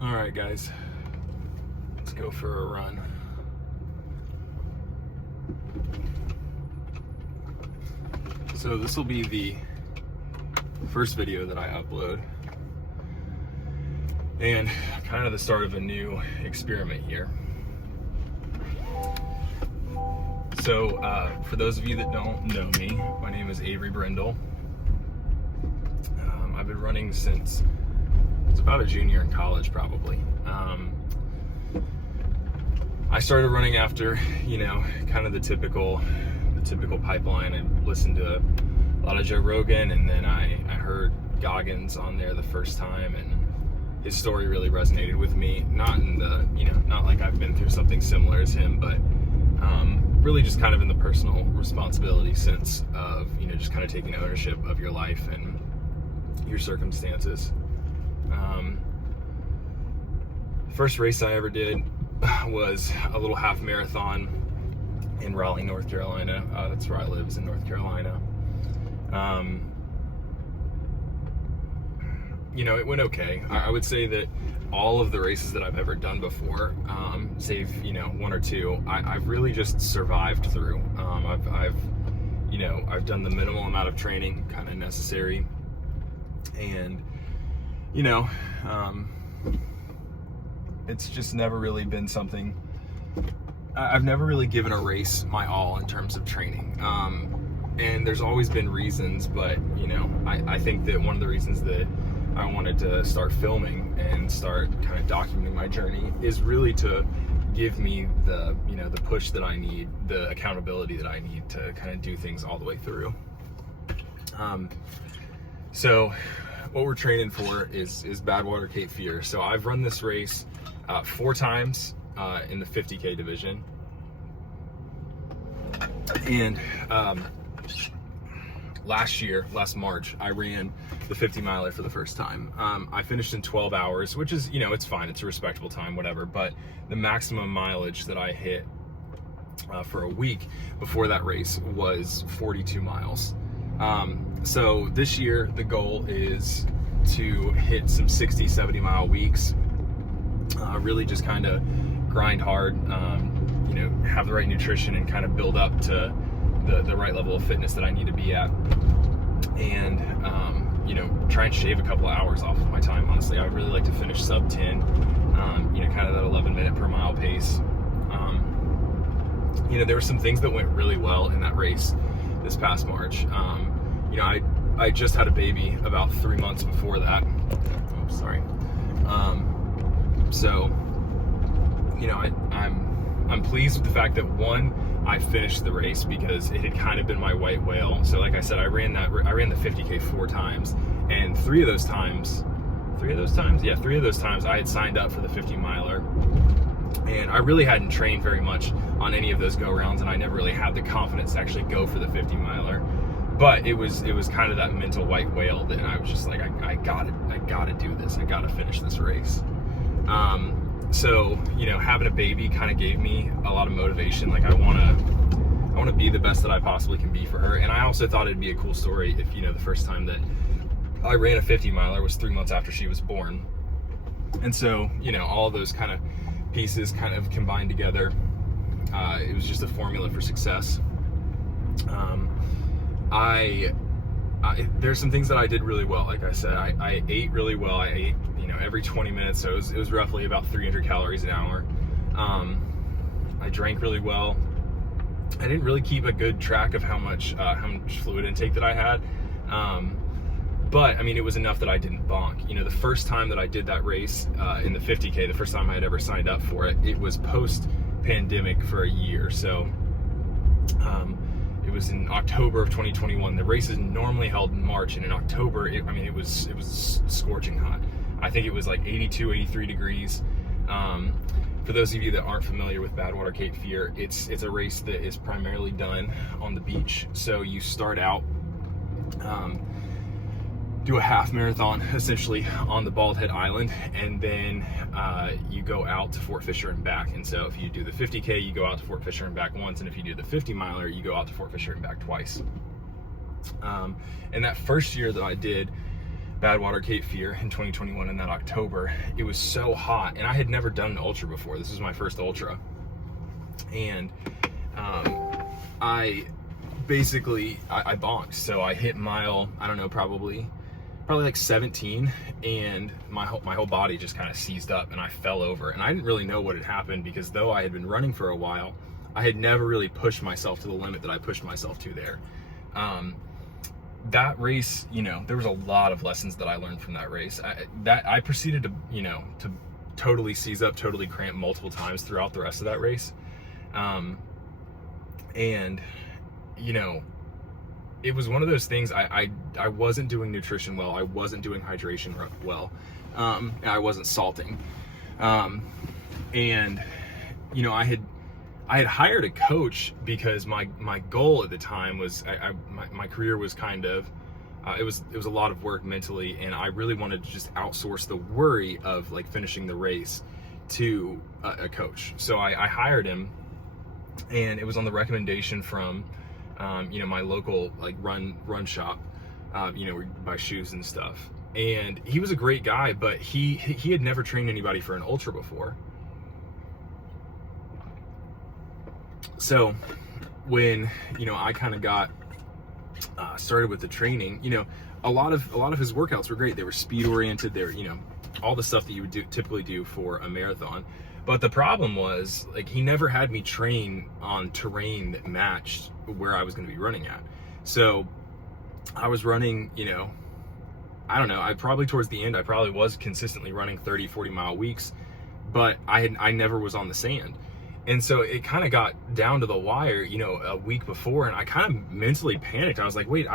All right, guys, let's go for a run. So this will be the first video that I upload, and kind of the start of a new experiment here. So for those of you that don't know me, my name is Avery Brindle. I've been running since I was about a junior in college, probably. I started running after, kind of the typical pipeline. I listened to a lot of Joe Rogan, and then I heard Goggins on there the first time, and his story really resonated with me. Not in the, not like I've been through something similar as him, but really just kind of in the personal responsibility sense of, just kind of taking ownership of your life and your circumstances. First race I ever did was a little half marathon in Raleigh, North Carolina. That's where I live, is in North Carolina. It went okay. I would say that all of the races that I've ever done before, save one or two, I've really just survived through. I've done the minimal amount of training kind of necessary, and it's just never really been something. I've never really given a race my all in terms of training, and there's always been reasons, but I think that one of the reasons that I wanted to start filming and start kind of documenting my journey is really to give me the the push that I need, the accountability that I need to kind of do things all the way through. So what we're training for is Badwater Cape Fear. So I've run this race 4 times in the 50K division, and last March, I ran the 50 miler for the first time. I finished in 12 hours, which is, it's fine. It's a respectable time, whatever. But the maximum mileage that I hit for a week before that race was 42 miles. So this year, the goal is to hit some 60, 70 mile weeks. Really just kind of grind hard, have the right nutrition and kind of build up to the right level of fitness that I need to be at, and try and shave a couple of hours off of my time. Honestly, I would really like to finish sub 10, kind of that 11-minute per mile pace. There were some things that went really well in that race this past March. I just had a baby about 3 months before that. Oops, sorry. So I'm pleased with the fact that, one, I finished the race because it had kind of been my white whale. So like I said, I ran the 50K 4 times, and 3 of those times I had signed up for the 50 miler, and I really hadn't trained very much on any of those go rounds, and I never really had the confidence to actually go for the 50 miler. But it was kind of that mental white whale that I was just like, I gotta do this. I gotta finish this race. So having a baby kind of gave me a lot of motivation. Like I want to be the best that I possibly can be for her. And I also thought it'd be a cool story if the first time that I ran a 50 miler was 3 months after she was born. And so all of those kind of pieces kind of combined together. It was just a formula for success. There's some things that I did really well. Like I said, I ate really well. I ate, every 20 minutes. So it was roughly about 300 calories an hour. I drank really well. I didn't really keep a good track of how much fluid intake that I had. But it was enough that I didn't bonk. The first time that I did that race in the 50K, the first time I had ever signed up for it, it was post-pandemic for a year. So it was in October of 2021. The race is normally held in March, and in October, it was scorching hot. I think it was like 82, 83 degrees. For those of you that aren't familiar with Badwater Cape Fear, it's a race that is primarily done on the beach. So you start out, do a half marathon essentially on the Bald Head Island, and then you go out to Fort Fisher and back. And so if you do the 50K, you go out to Fort Fisher and back once, and if you do the 50 miler, you go out to Fort Fisher and back twice. And that first year that I did Badwater Cape Fear in 2021 in that October. It was so hot, and I had never done an ultra before. This was my first ultra, and I basically I bonked. So I hit mile, I don't know, probably like 17, and my whole body just kind of seized up, and I fell over. And I didn't really know what had happened, because though I had been running for a while, I had never really pushed myself to the limit that I pushed myself to there. That race, you know, there was a lot of lessons that I learned from that race. I proceeded to, you know, to totally seize up, totally cramp multiple times throughout the rest of that race. And, you know, it was one of those things. I wasn't doing nutrition well. I wasn't doing hydration well. I wasn't salting. And, you know, I had hired a coach because my goal at the time was, my career was kind of, it was a lot of work mentally, and I really wanted to just outsource the worry of like finishing the race to a coach. So I hired him, and it was on the recommendation from, you know, my local like run shop, you know, where you buy shoes and stuff. And he was a great guy, but he had never trained anybody for an ultra before. So when, you know, I kind of got started with the training, you know, a lot of his workouts were great. They were speed oriented. They're, you know, all the stuff that you would typically do for a marathon. But the problem was, like, he never had me train on terrain that matched where I was going to be running at. So I was running, you know, I don't know, I probably towards the end, I probably was consistently running 30, 40 mile weeks, but I never was on the sand. And so it kind of got down to the wire, you know, a week before, and I kind of mentally panicked. I was like, wait,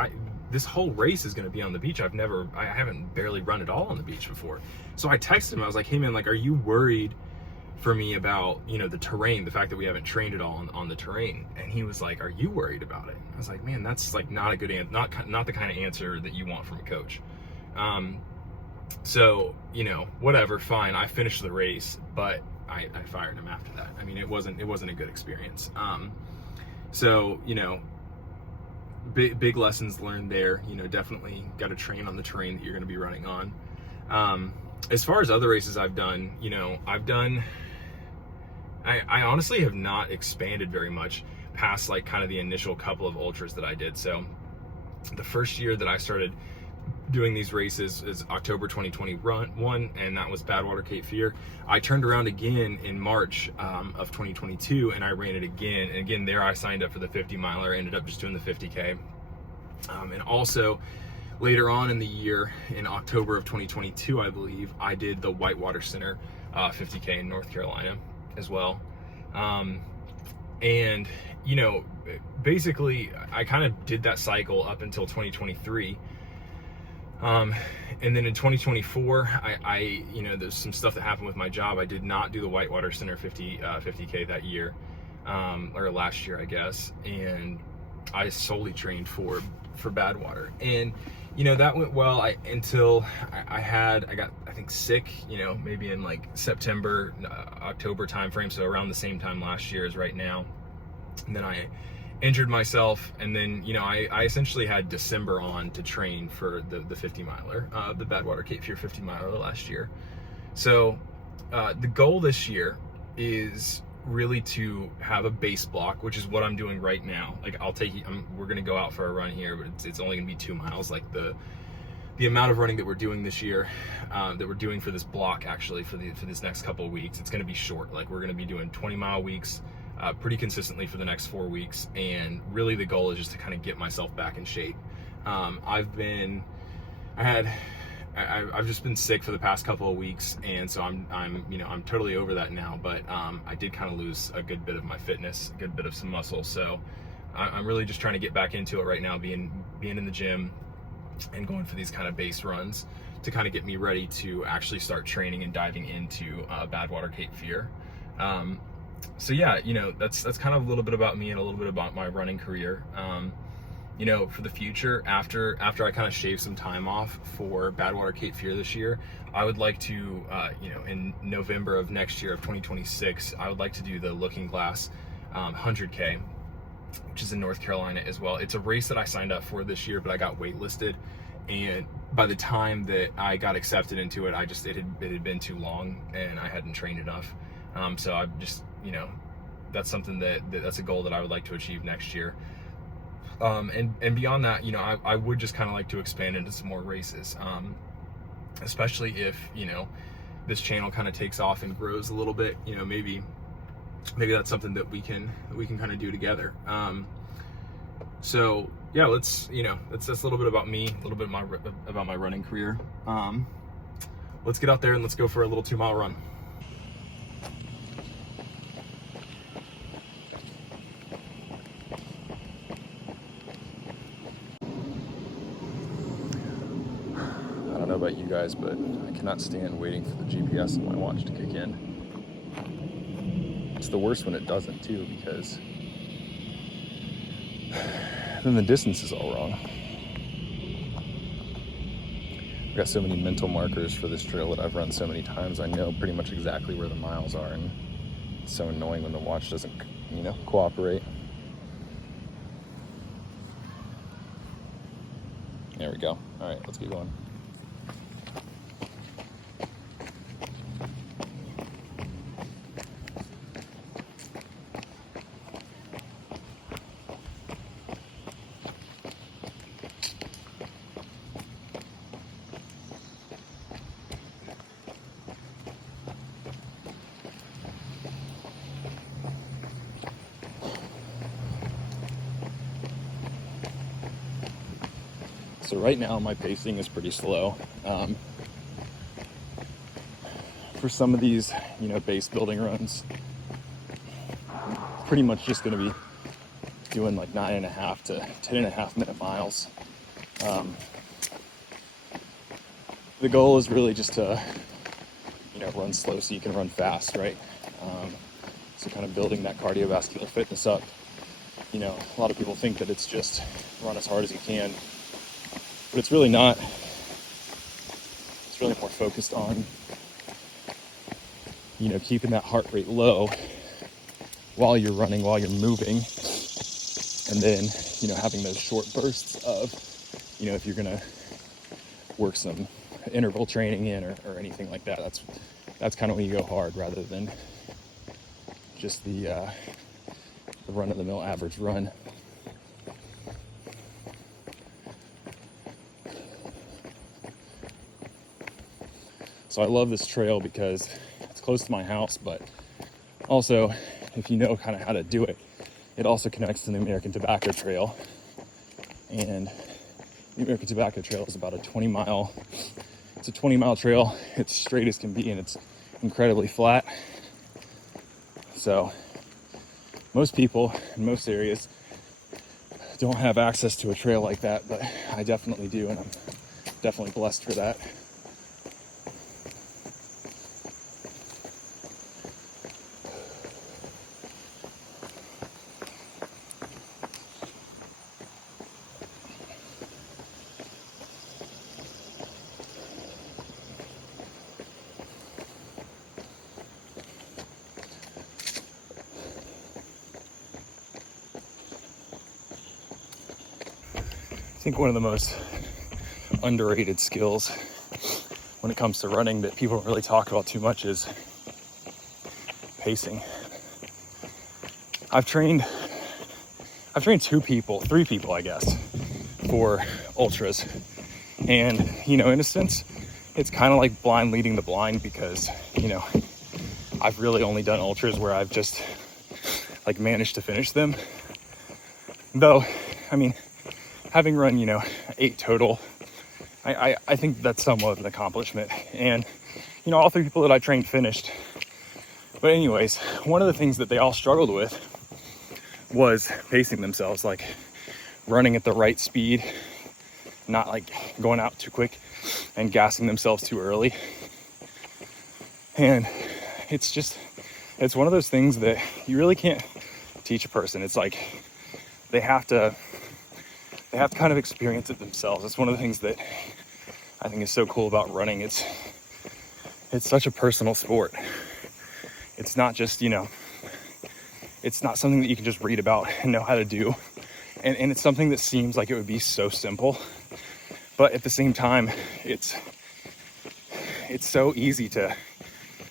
this whole race is going to be on the beach. I haven't barely run at all on the beach before. So I texted him. I was like, hey man, like, are you worried for me about, you know, the terrain, the fact that we haven't trained at all on the terrain? And he was like, are you worried about it? I was like, man, that's like not a good answer, not the kind of answer that you want from a coach. So, you know, whatever, fine. I finished the race, but I fired him after that. I mean, it wasn't a good experience. So, you know, big lessons learned there. You know, definitely got to train on the terrain that you're going to be running on. As far as other races I've done, you know, I honestly have not expanded very much past like kind of the initial couple of ultras that I did. So the first year that I started doing these races is October 2021, and that was Badwater Cape Fear. I turned around again in March of 2022, and I ran it again. And again, there I signed up for the 50 miler, ended up just doing the 50K. And also later on in the year, in October of 2022, I believe, I did the Whitewater Center 50K in North Carolina as well. And, you know, basically I kind of did that cycle up until 2023. And then in 2024, I you know, there's some stuff that happened with my job. I did not do the Whitewater Center 50K that year, or last year, I guess. And I solely trained for Badwater. And, you know, that went well until I got, I think, sick, you know, maybe in like September, October timeframe. So around the same time last year as right now. And then I injured myself, and then, you know, I essentially had December on to train for the 50 miler, the Badwater Cape Fear 50 miler last year. So the goal this year is really to have a base block, which is what I'm doing right now. Like, we're gonna go out for a run here, but it's only gonna be 2 miles. Like the amount of running that we're doing this year, that we're doing for this block, actually for this next couple of weeks, it's gonna be short. Like, we're gonna be doing 20-mile weeks pretty consistently for the next 4 weeks, and really the goal is just to kind of get myself back in shape. I've just been sick for the past couple of weeks, and so I'm totally over that now. But I did kind of lose a good bit of my fitness, a good bit of some muscle. So I'm really just trying to get back into it right now, being in the gym and going for these kind of base runs to kind of get me ready to actually start training and diving into Badwater Cape Fear. So yeah, you know, that's kind of a little bit about me and a little bit about my running career. You know, for the future, after I kind of shave some time off for Badwater Cape Fear this year, I would like to, you know, in November of next year of 2026, I would like to do the Looking Glass 100K, which is in North Carolina as well. It's a race that I signed up for this year, but I got waitlisted, And by the time that I got accepted into it, it had been too long and I hadn't trained enough. So I just, that's something that's a goal that I would like to achieve next year. And beyond that, I would just kind of like to expand into some more races, especially if, this channel kind of takes off and grows a little bit. Maybe that's something that we can kind of do together. So yeah, that's a little bit about me, a little bit about my running career. Let's get out there and let's go for a little 2-mile run. I don't know about you guys, but I cannot stand waiting for the GPS on my watch to kick in. It's the worst when it doesn't too, because then the distance is all wrong. I've got so many mental markers for this trail that I've run so many times. I know pretty much exactly where the miles are, and it's so annoying when the watch doesn't, cooperate. There we go. All right, let's get going. So right now my pacing is pretty slow. For some of these, base building runs, pretty much just going to be doing like 9.5 to 10.5 minute miles. The goal is really just to, run slow so you can run fast, right? So kind of building that cardiovascular fitness up. A lot of people think that it's just run as hard as you can, but it's really not. It's really more focused on, keeping that heart rate low while you're running, while you're moving, and then, having those short bursts of, if you're gonna work some interval training in or anything like that, that's kind of when you go hard, rather than just the run-of-the-mill average run. So I love this trail because it's close to my house, but also, if you know kind of how to do it, it also connects to the American Tobacco Trail. And the American Tobacco Trail is about a 20-mile trail. It's straight as can be, and it's incredibly flat. So most people in most areas don't have access to a trail like that, but I definitely do, and I'm definitely blessed for that. I think one of the most underrated skills when it comes to running that people don't really talk about too much is pacing. I've trained 3 people, I guess, for ultras. And, in a sense, it's kind of like blind leading the blind, because, I've really only done ultras where I've just managed to finish them. Though, having run, 8 total, I think that's somewhat of an accomplishment. And, all 3 people that I trained finished. But anyways, one of the things that they all struggled with was pacing themselves, running at the right speed, not going out too quick and gassing themselves too early. And it's one of those things that you really can't teach a person. It's they have to kind of experience it themselves. It's one of the things that I think is so cool about running. It's such a personal sport. It's not just, it's not something that you can just read about and know how to do. And it's something that seems like it would be so simple, But at the same time, it's so easy to,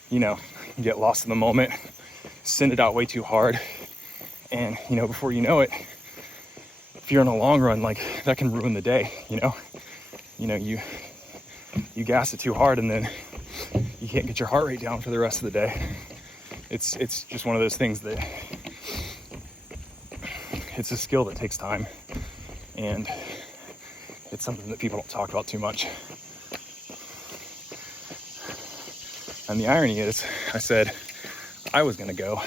you know, get lost in the moment, send it out way too hard. And, you know, before you know it, if you're in a long run, like that can ruin the day, you know, you gas it too hard and then you can't get your heart rate down for the rest of the day. It's just one of those things that it's a skill that takes time, and it's something that people don't talk about too much. And the irony is, I said I was gonna go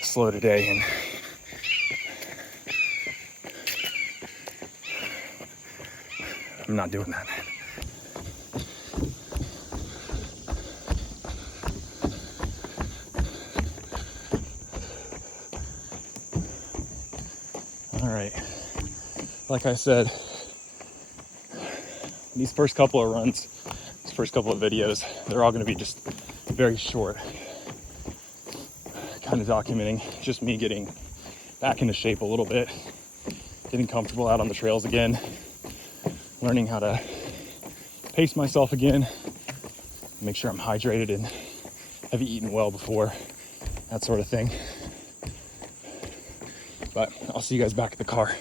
slow today, and I'm not doing that. All right, like I said, these first couple of runs, these first couple of videos, they're all going to be just very short, kind of documenting just me getting back into shape a little bit, getting comfortable out on the trails again, learning how to pace myself again, make sure I'm hydrated and have eaten well before, that sort of thing. But I'll see you guys back at the car.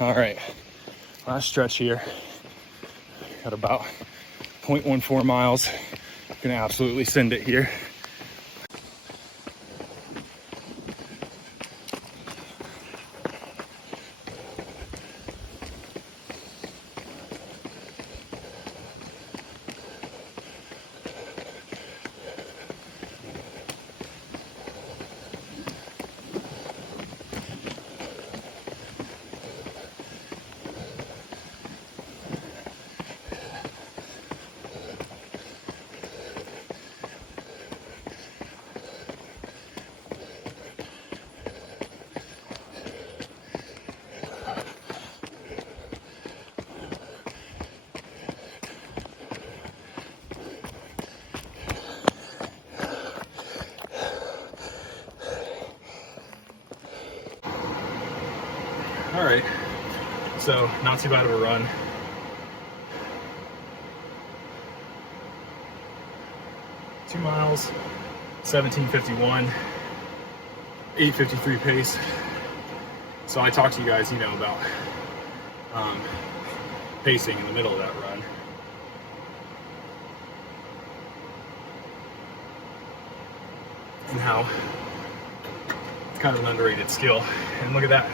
All right, last stretch here. Got about 0.14 miles. Gonna absolutely send it here. All right, so not too bad of a run. Two miles, 17:51, 8:53 pace. So I talked to you guys, about pacing in the middle of that run. And how it's kind of an underrated skill. And look at that.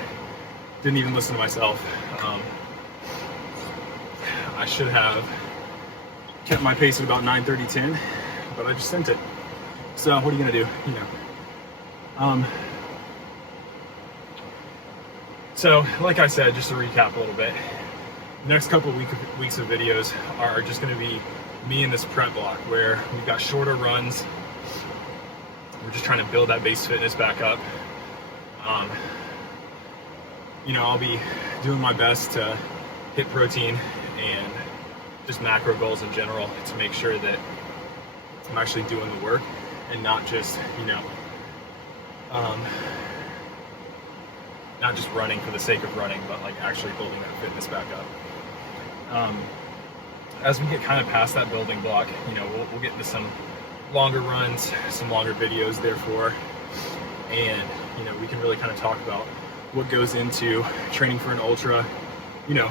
Didn't even listen to myself. I should have kept my pace at about 9:30-10, but I just sent it. So what are you gonna do? So like I said, just to recap a little bit, the next couple of weeks of videos are just gonna be me in this prep block where we've got shorter runs. We're just trying to build that base fitness back up. I'll be doing my best to hit protein and just macro goals in general to make sure that I'm actually doing the work and not just, not just running for the sake of running, but like actually building that fitness back up. as we get kind of past that building block, you know, we'll get into some longer runs, some longer videos therefore, and you know, we can really kind of talk about what goes into training for an ultra, you know,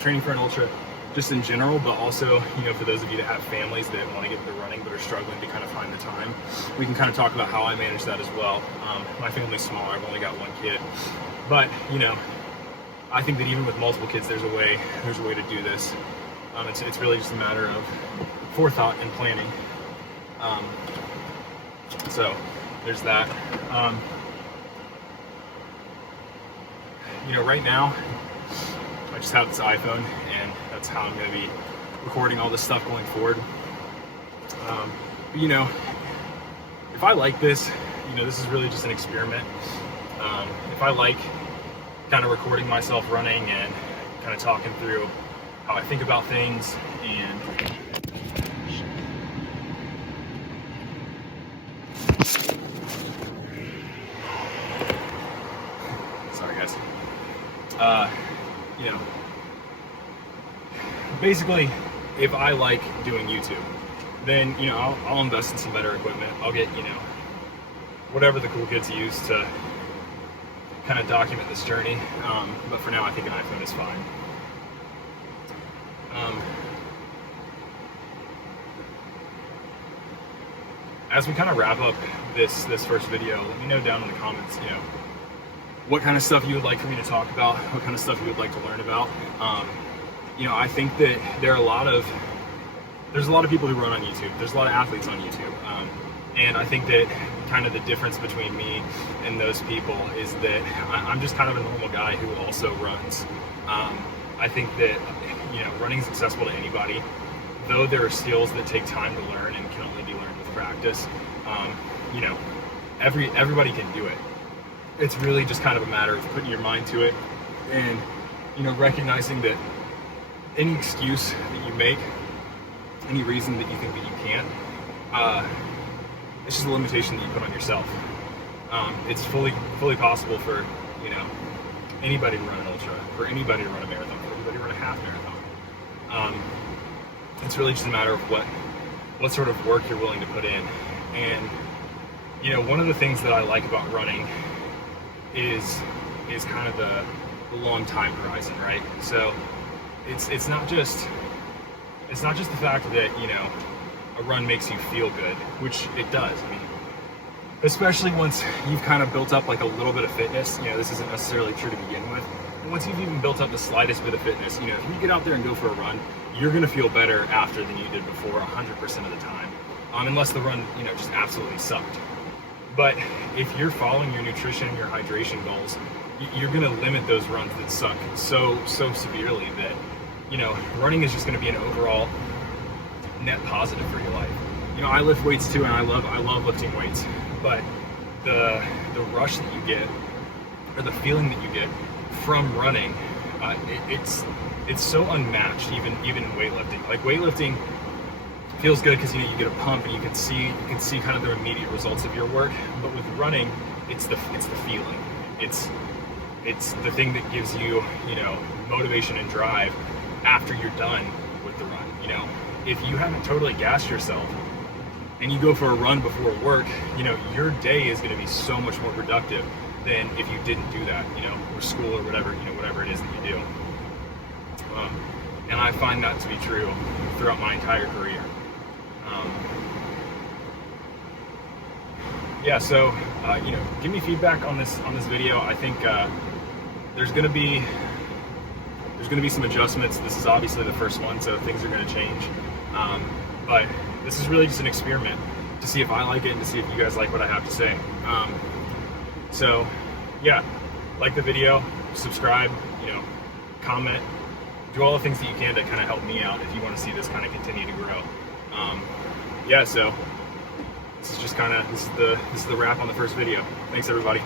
training for an ultra just in general, but also, you know, for those of you that have families that want to get into running but are struggling to kind of find the time, we can kind of talk about how I manage that as well. My family's small, I've only got one kid, but you know, I think that even with multiple kids, there's a way to do this. It's really just a matter of forethought and planning. So there's that. You know, right now, I just have this iPhone, and that's how I'm going to be recording all this stuff going forward. But, you know, if I like this, you know, this is really just an experiment. If I like kind of recording myself running and kind of talking through how I think about things, and sorry guys, you know, basically, if I like doing YouTube, then, you know, I'll invest in some better equipment. I'll get, you know, whatever the cool kids use to kind of document this journey. But for now, I think an iPhone is fine. As we kind of wrap up this first video, let me know down in the comments, you know, what kind of stuff you would like for me to talk about, what kind of stuff you would like to learn about. You know, I think that there's a lot of people who run on YouTube. There's a lot of athletes on YouTube. And I think that kind of the difference between me and those people is that I'm just kind of a normal guy who also runs. I think that, you know, running is accessible to anybody, though there are skills that take time to learn and can only be learned with practice. You know, everybody can do it. It's really just kind of a matter of putting your mind to it and, you know, recognizing that any excuse that you make, any reason that you think that you can't, it's just a limitation that you put on yourself. It's fully possible for, you know, anybody to run an ultra, for anybody to run a marathon, for anybody to run a half marathon. It's really just a matter of what sort of work you're willing to put in. And, you know, one of the things that I like about running is kind of the long time horizon, right? So it's not just the fact that, you know, a run makes you feel good, which it does. I mean, especially once you've kind of built up like a little bit of fitness. You know, this isn't necessarily true to begin with. And once you've even built up the slightest bit of fitness, you know, if you get out there and go for a run, you're going to feel better after than you did before 100% of the time. Unless the run, you know, just absolutely sucked. But if you're following your nutrition, your hydration goals, you're going to limit those runs that suck so severely that, you know, running is just going to be an overall net positive for your life. You know, I lift weights too, and I love lifting weights, but the rush that you get, or the feeling that you get from running, it's so unmatched, even in weightlifting. Like, weightlifting feels good because, you know, you get a pump and you can see kind of the immediate results of your work. But with running, it's the feeling. It's the thing that gives you, you know, motivation and drive after you're done with the run. You know, if you haven't totally gassed yourself and you go for a run before work, you know, your day is going to be so much more productive than if you didn't do that, you know, or school or whatever, you know, whatever it is that you do. And I find that to be true throughout my entire career. Yeah, so you know, give me feedback on this video. I think there's going to be some adjustments. This is obviously the first one, so things are going to change. But this is really just an experiment to see if I like it and to see if you guys like what I have to say. So yeah, like the video, subscribe, you know, comment, do all the things that you can to kind of help me out if you want to see this kind of continue to grow. Yeah, so this is the wrap on the first video. Thanks everybody.